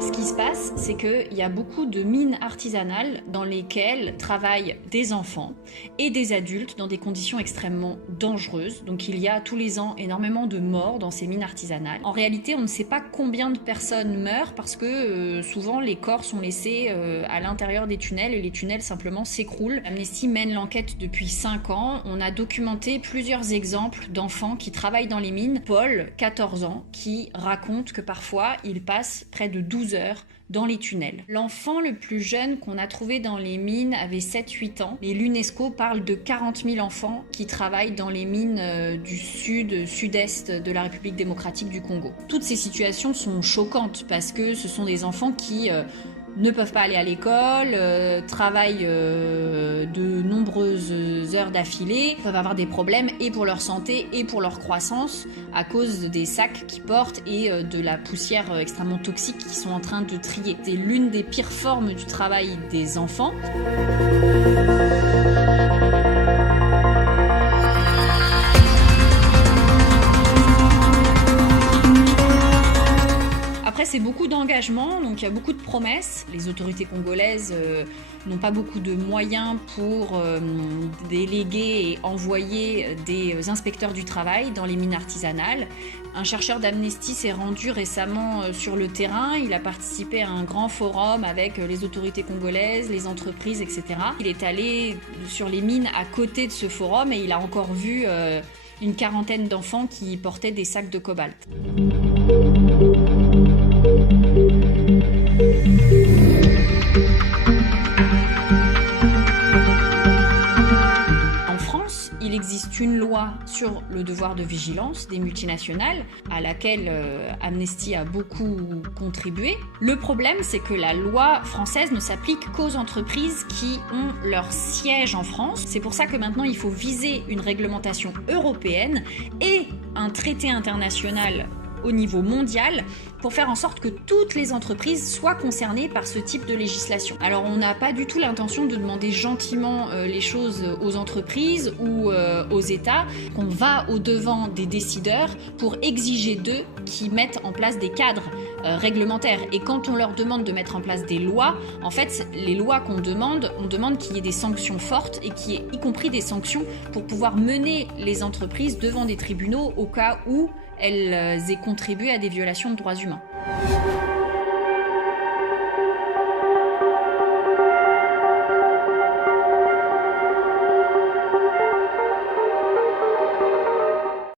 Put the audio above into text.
Ce qui se passe, c'est qu'il y a beaucoup de mines artisanales dans lesquelles travaillent des enfants et des adultes dans des conditions extrêmement dangereuses. Donc il y a tous les ans énormément de morts dans ces mines artisanales. En réalité, on ne sait pas combien de personnes meurent parce que souvent les corps sont laissés à l'intérieur des tunnels et les tunnels simplement s'écroulent. Amnesty mène l'enquête depuis 5 ans. On a documenté plusieurs exemples d'enfants qui travaillent dans les mines. Paul, 14 ans, qui raconte que parfois il passe près de 12 heures dans les tunnels. L'enfant le plus jeune qu'on a trouvé dans les mines avait 7-8 ans. Et l'UNESCO parle de 40 000 enfants qui travaillent dans les mines du sud-est de la République démocratique du Congo. Toutes ces situations sont choquantes parce que ce sont des enfants qui ne peuvent pas aller à l'école, travaillent de nombreuses heures d'affilée, peuvent avoir des problèmes et pour leur santé et pour leur croissance à cause des sacs qu'ils portent et de la poussière extrêmement toxique qu'ils sont en train de trier. C'est l'une des pires formes du travail des enfants. Après, c'est beaucoup d'engagement, donc il y a beaucoup de promesses. Les autorités congolaises n'ont pas beaucoup de moyens pour déléguer et envoyer des inspecteurs du travail dans les mines artisanales. Un chercheur d'Amnesty s'est rendu récemment sur le terrain. Il a participé à un grand forum avec les autorités congolaises, les entreprises, etc. Il est allé sur les mines à côté de ce forum et il a encore vu une quarantaine d'enfants qui portaient des sacs de cobalt. En France, il existe une loi sur le devoir de vigilance des multinationales à laquelle Amnesty a beaucoup contribué. Le problème, c'est que la loi française ne s'applique qu'aux entreprises qui ont leur siège en France. C'est pour ça que maintenant, il faut viser une réglementation européenne et un traité international au niveau mondial pour faire en sorte que toutes les entreprises soient concernées par ce type de législation. Alors on n'a pas du tout l'intention de demander gentiment les choses aux entreprises ou aux États, qu'on va au-devant des décideurs pour exiger d'eux qu'ils mettent en place des cadres réglementaires. Et quand on leur demande de mettre en place des lois, en fait, les lois qu'on demande, on demande qu'il y ait des sanctions fortes et qu'il y ait y compris des sanctions pour pouvoir mener les entreprises devant des tribunaux au cas où elles aient contribué à des violations de droits humains.